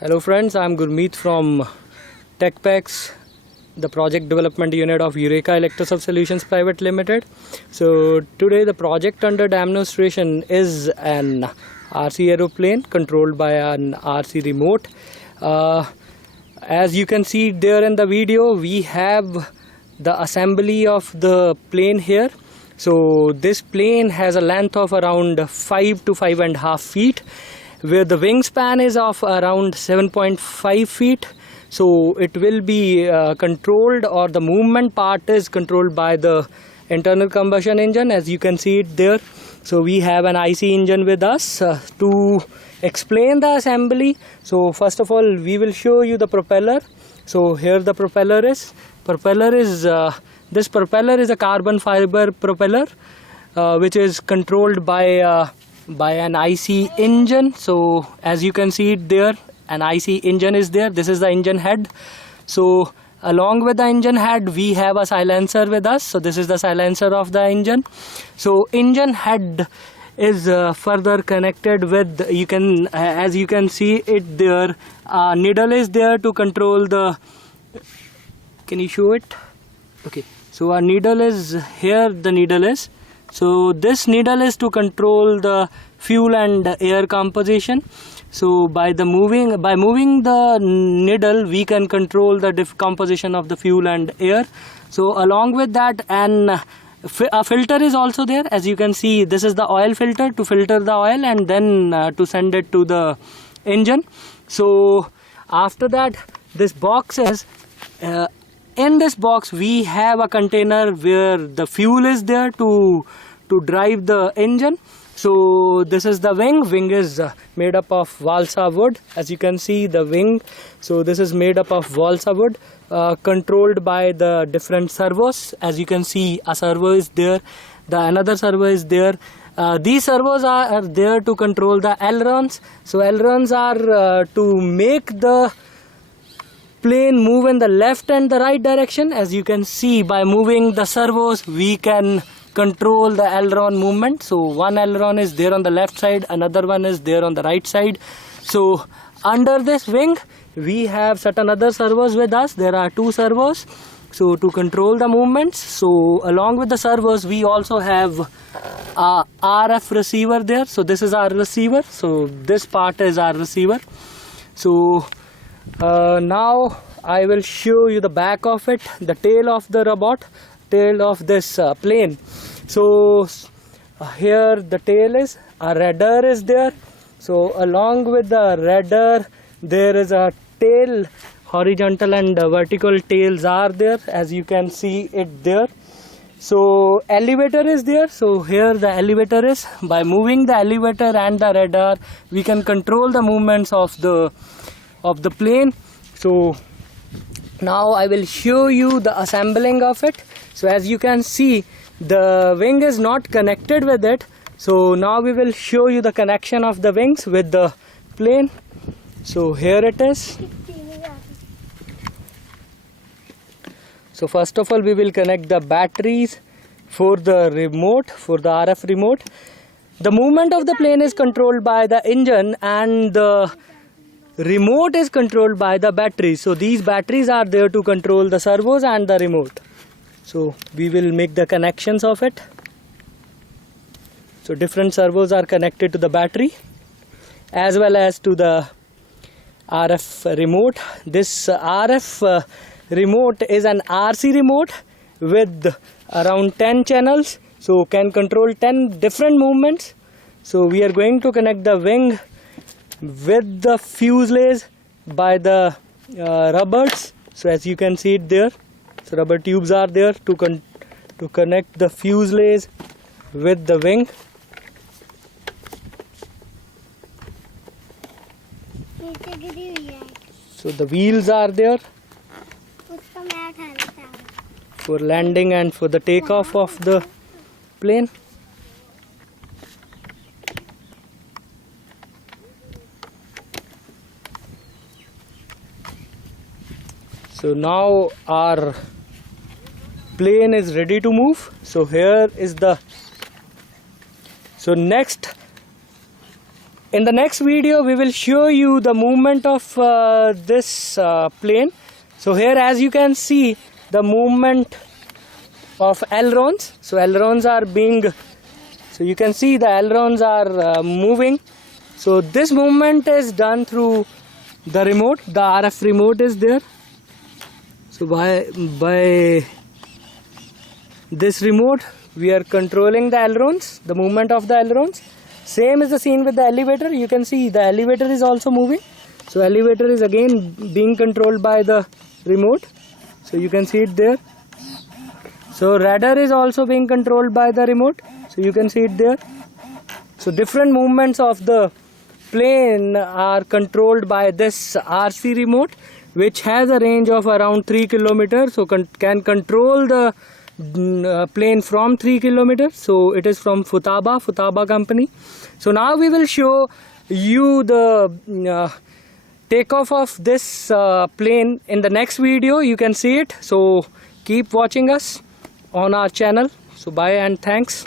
Hello friends, I am Gurmeet from TechPax, the project development unit of Eureka Electrosoft Solutions Private Limited. So today the project under demonstration is an RC aeroplane controlled by an RC remote. As you can see there in the video, we have the assembly of the plane here. So this plane has a length of around 5 to 5.5 feet, where the wingspan is of around 7.5 feet. So it will be controlled, or the movement part is controlled by the internal combustion engine, as you can see it there. So we have an IC engine with us to explain the assembly. So first of all, we will show you the propeller. So here the propeller is. This propeller is a carbon fiber propeller, which is controlled by an IC engine. So as you can see it there, an IC engine is there. This is the engine head. So along with the engine head, we have a silencer with us. So this is the silencer of the engine. So engine head is further connected with, as you can see it there, needle is there to control the, can you show it? Okay, so a needle is here, the needle is. So this needle is to control the fuel and air composition. So by moving the needle, we can control the composition of the fuel and air. So along with that, a filter is also there. As you can see, this is the oil filter to filter the oil and then to send it to the engine. So after that, this box is in this box we have a container where the fuel is there to drive the engine. So this is the wing. Wing is made up of balsa wood. As you can see, the wing, so this is made up of balsa wood, controlled by the different servos. As you can see, a servo is there, another servo is there. These servos are there to control the ailerons. So ailerons are to make the plane move in the left and the right direction. As you can see, by moving the servos, we can control the aileron movement. So one aileron is there on the left side, another one is there on the right side. So under this wing, we have certain other servos with us. There are two servos, so to control the movements. So along with the servos, we also have a RF receiver there. So this is our receiver. So this part is our receiver. So now I will show you the back of it, the tail of the robot, tail of this plane. So here the tail is, a rudder is there. So along with the rudder, there is a tail, horizontal and vertical tails are there, as you can see it there. So elevator is there. So here the elevator is. By moving the elevator and the rudder, we can control the movements of the plane. So now I will show you the assembling of it. So as you can see, the wing is not connected with it. So now we will show you the connection of the wings with the plane. So here it is. So first of all, we will connect the batteries for the remote, for the RF remote. The movement of the plane is controlled by the engine and the remote is controlled by the batteries. So these batteries are there to control the servos and the remote. So we will make the connections of it. So different servos are connected to the battery as well as to the RF remote. This RF remote is an RC remote with around 10 channels. So can control 10 different movements. So we are going to connect the wing with the fuselage by the rubbers. So as you can see it there, so rubber tubes are there to connect the fuselage with the wing. So the wheels are there for landing and for the takeoff of the plane. So now our plane is ready to move. So here is the, so next In the next video we will show you the movement of this plane. So here, as you can see, the movement of ailerons. So ailerons are being, so you can see the ailerons are moving. So this movement is done through the remote. The RF remote is there. So by this remote we are controlling the ailerons, the movement of the ailerons. Same is the scene with the elevator. You can see the elevator is also moving. So elevator is again being controlled by the remote. So you can see it there. So radar is also being controlled by the remote. So you can see it there. So different movements of the plane are controlled by this RC remote, which has a range of around 3 kilometers. So can control the plane from 3 kilometers. So it is from Futaba company. So now we will show you the takeoff of this plane in the next video. You can see it. So keep watching us on our channel. So bye and thanks.